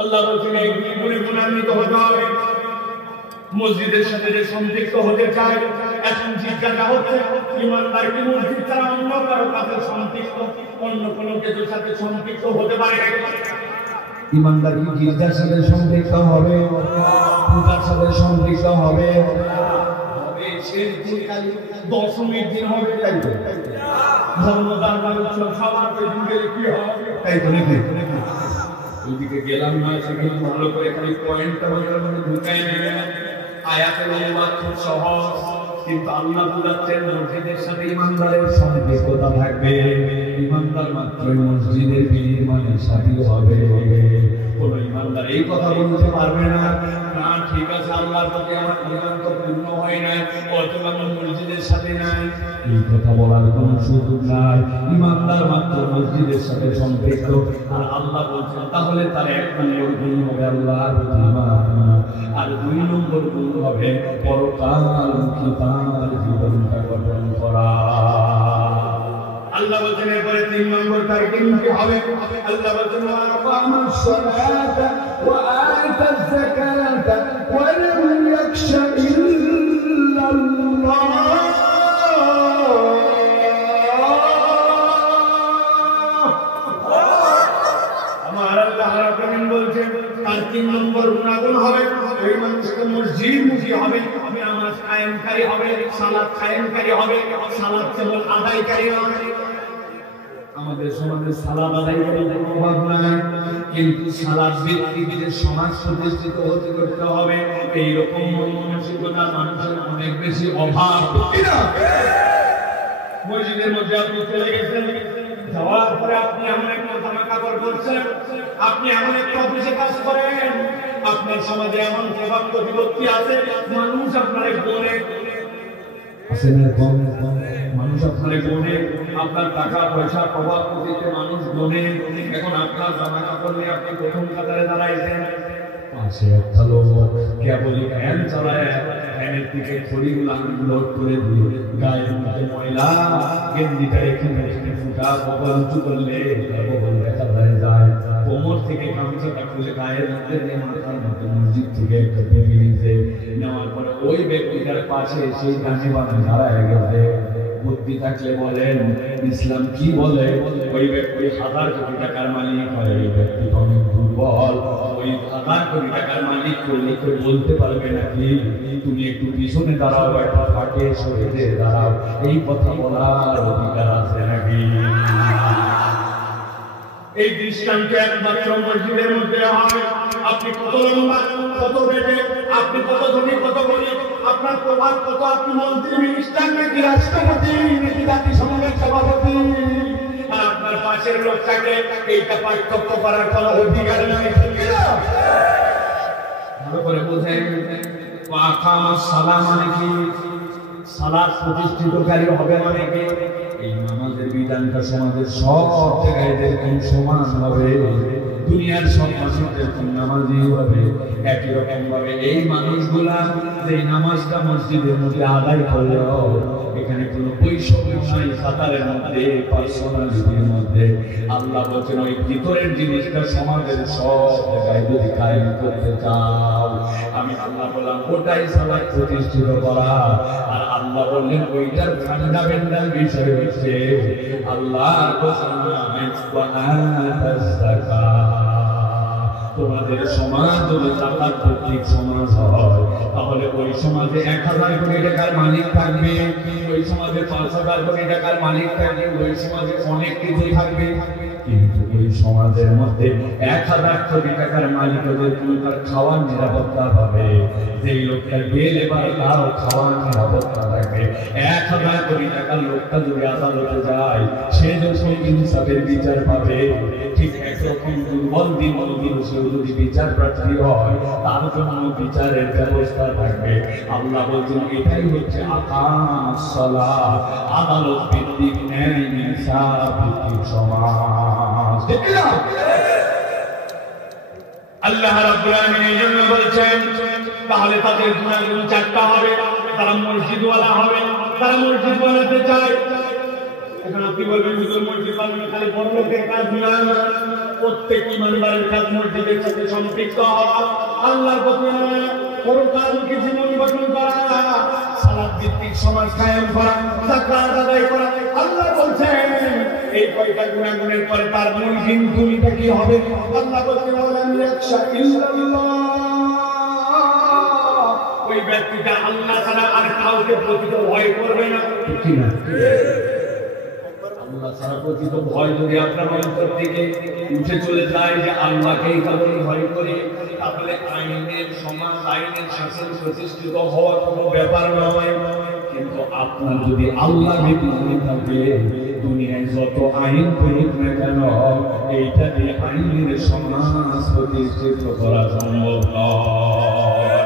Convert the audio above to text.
আল্লাহ বলছেন এই গুণে গুণান্বিত হতে হবে। মসজিদের সাথে যে সম্পৃক্ত হতে চায়, এখন জিজ্ঞাসা হচ্ছে ইমানদার কি মসজিদ ছাড়া অন্য কারো কাছে সম্পৃক্ত, অন্য কোনো কিছুর সাথে সম্পৃক্ত হতে পারে? ইমানদার কি গির্জার সাথে সম্পৃক্ত হবে, পূজার সাথে সম্পৃক্ত হবে? শেষ দিন কাল দশমীর দিন হবে, তাই তো ধর্মদান উৎসব সবার গেলে কি হবে, তাই তো নাকি? ওইদিকে গেলাম না, সেখানে ভালো করে খালি পয়েন্টটা আমাদের মধ্যে ঢুকায় নেবে। আয়াতের অনুবাদ খুব সহজ, কিন্তু আল্লাহ বুঝাচ্ছেন মসজিদের সাথে ইমানদারের সম্পৃক্ততা থাকবে। ইমানদার মাত্রই মসজিদের নির্মাণের সাথী হবে। কোন ইমানদার এই কথা বলতে পারবে না, না ঠিক আছে আল্লাহর প্রতি আমার ইমান তো পূর্ণ হয় না, অথবা আমার মসজিদের সাথে নাই, এই কথা বলার কোন সুযোগ নাই। ইমানদার মাত্র মসজিদের সাথে সম্পৃক্ত। আর আল্লাহ বলছেন তাহলে তার 1 নম্বর গুণ হবে আল্লাহর প্রতি ঈমান, আর 2 নম্বর গুণ হবে পরকালমুখী তার জীবনটা গঠন করা। আল্লাহ বলছেন এরপরে 3 নম্বর তার কি হবে? আল্লাহ বলছেন ওয়া আকামাস সালাতা ওয়া আতাজ যাকাতা ওয়া লাম ইয়াখশা ইল্লাল্লাহ। আমার আল্লাহ রাব্বুল বলছেন তার 3 নম্বর গুণ হবে ওই মানুষটা মসজিদমুখী হবে, নামাজ কায়েমকারী হবে, সালাত কায়েমকারী হবে, সালাত কেবল আদায়কারী হবে। আমাদের সমাজে সালাত আদায়কারী কোনো অভাব নাই, কিন্তু সালাত ভিত্তিক সমাজ প্রতিষ্ঠিত হতে করতে হবে, এইরকম মানসিকতা মানুষের অনেক বেশি অভাব। মসজিদের মধ্যে আপনি চলে গেছেন, যাওয়ার পরে আপনি এমন একটা জামা কাপড় পরছেন, আপনি এমন একটা অফিসে কাজ করেন, আপনার সমাজে এমন প্রভাব প্রতিপত্তি আছে, মানুষ আপনার গোনে মানুষ আপনার গোনে, আপনার টাকা পয়সা প্রভাব প্রতিতে মানুষ গোনে। এখন আপনার জামা কাপড় নিয়ে আপনি প্রথম কাতারে দাঁড়াইছেন, পাশে একটা লোক কেবল ফ্যান চালায়, ফ্যানের দিকে খড়িগুলো লোড করে দিয়ে গায়ের মধ্যে ময়লা গেঞ্জিটা এখানে ফুটা কপাল উঁচু করলে কপাল দেখা যায়, কোমর থেকে গামছাটা খুলে গায়ের মধ্যে নিয়ে মাথার মধ্যে মসজিদ থেকে একটা বেবি নিতে নেওয়ার পরে ওই ব্যক্তিটার পাশে সেই গানে বানায় দাঁড়ায় গেছে। বুদ্ধি থাকলে বলেন ইসলাম কি বলে? ওই ব্যক্তি 1000 কোটি টাকার মালিক হয়, ওই ব্যক্তি অনেক দুর্বল। ওই 1000 কোটি টাকার মালিক করলে কেউ বলতে পারবে নাকি তুমি একটু পিছনে দাঁড়াও, একটা ফাটে সরে দাঁড়াও? এই কথা বলার অধিকার আছে নাকি? এই দৃষ্টান্ত একমাত্র মসজিদের মধ্যে হয়। আপনি কত লম্বা, কত বেটে, আপনি কত ধনী, কত গরিব, আপনার প্রভাব কত, আপনি মন্ত্রী, মিনিস্টার নাকি রাষ্ট্রপতি নাকি জাতিসংঘের সভাপতি, আর আপনার পাশের লোকটাকে এইটা পার্থক্য করার কোনো অধিকার নেই। ভালো করে বোঝেন, আকামাস সালাহ মানে কি? সালাত প্রতিষ্ঠিতকারী হবে মানে কি? এই নামাজের বিধানটা সমাজের সব জায়গায় যেরকম সমান হবে, দুনিয়ার সব মানুষদের নামাজি হবে একই রকম ভাবে। এই মানুষগুলা যে নামাজটা মসজিদের মধ্যে আদায় করলেও এখানে কোনো বৈষম্য নাই, সাতারের মধ্যে পার্সোনালিটির মধ্যে। আল্লাহ বলছেন ওই ভিতরের জিনিসটা সমাজের সব জায়গায় যদি কায়েম করতে চাও, আমি আল্লাহ বললাম ওটাই সালাত প্রতিষ্ঠিত করা। আর আল্লাহ বললেন ওইটার ফান্ডামেন্টাল বিষয় হচ্ছে আল্লাহ তোমাদের সমাজ যদি জাকাত ভিত্তিক সমাজ হয়, তাহলে ওই সমাজে 1000 কোটি টাকার মালিক থাকবে, ওই সমাজে 5000 কোটি টাকার মালিক থাকবে, ওই সমাজে অনেক কিছু থাকবে, কিন্তু ওই সমাজের মধ্যে 1000 কোটি টাকার মালিক ওদের তার খাওয়ার নিরাপত্তা পাবে, যেই লোকটা গেলে এবার তারও খাওয়ার নিরাপত্তা থাকবে। 1000 কোটি টাকার লোকটা যদি আদালতে যায়, সে যখন ইনসাফের বিচার পাবে, ঠিক একরকম দুর্বল দিন সেও যদি বিচার প্রার্থী হয়, তার জন্য বিচারের ব্যবস্থা থাকবে। আল্লাহ বলছেন এটাই হচ্ছে আকামাস সালাহ, আদালত ভিত্তিক ন্যায় ইনসাফ ভিত্তিক সমাজ। আল্লাহ রাব্বুল আলামিন এই জন্য বলছেন তাহলে তাদের গুণাগুণ 4টা হবে, তারা মসজিদওয়ালা হবে, তারা মসজিদ বানাতে চায়। এখন আপনি বলবেন হুজুর মসজিদ বানানো খালি বড় লোকের কাজ না, প্রত্যেক ইমানদারের কাজ মসজিদের সাথে সম্পৃক্ত হওয়া, আল্লাহর প্রতি পরকালকে জীবন গঠন করা, সালাত ভিত্তিক সমাজ কায়েম করা, যাকাত আদায় করা। আল্লাহ বলছেন এই কয়টা গুণাগুণের পরে তার মূল কিন্তু কি হবে? আল্লাহ বলছেন ওয়ালাম ইয়াখশা ইল্লাল্লাহ, ওই ব্যক্তিটা আল্লাহ ছাড়া আর কাউকে প্রকৃত ভয় করবে না। ঠিক না? আল্লাহ ছাড়া প্রকৃত ভয় যদি আপনার অন্তর থেকে উঠে চলে যায় যে আল্লাহকেই কেবল ভয় করে, তাহলে আইনের সমাজ, আইনের শাসন প্রতিষ্ঠিত হওয়ার কোনো ব্যাপার নয়। কিন্তু আপনার যদি আল্লাহ ভীতি থাকে, দুনিয়ায় যত আইন করুক না কেন, এইটা দিয়ে আইনের সমাজ প্রতিষ্ঠিত করা সম্ভব নয়।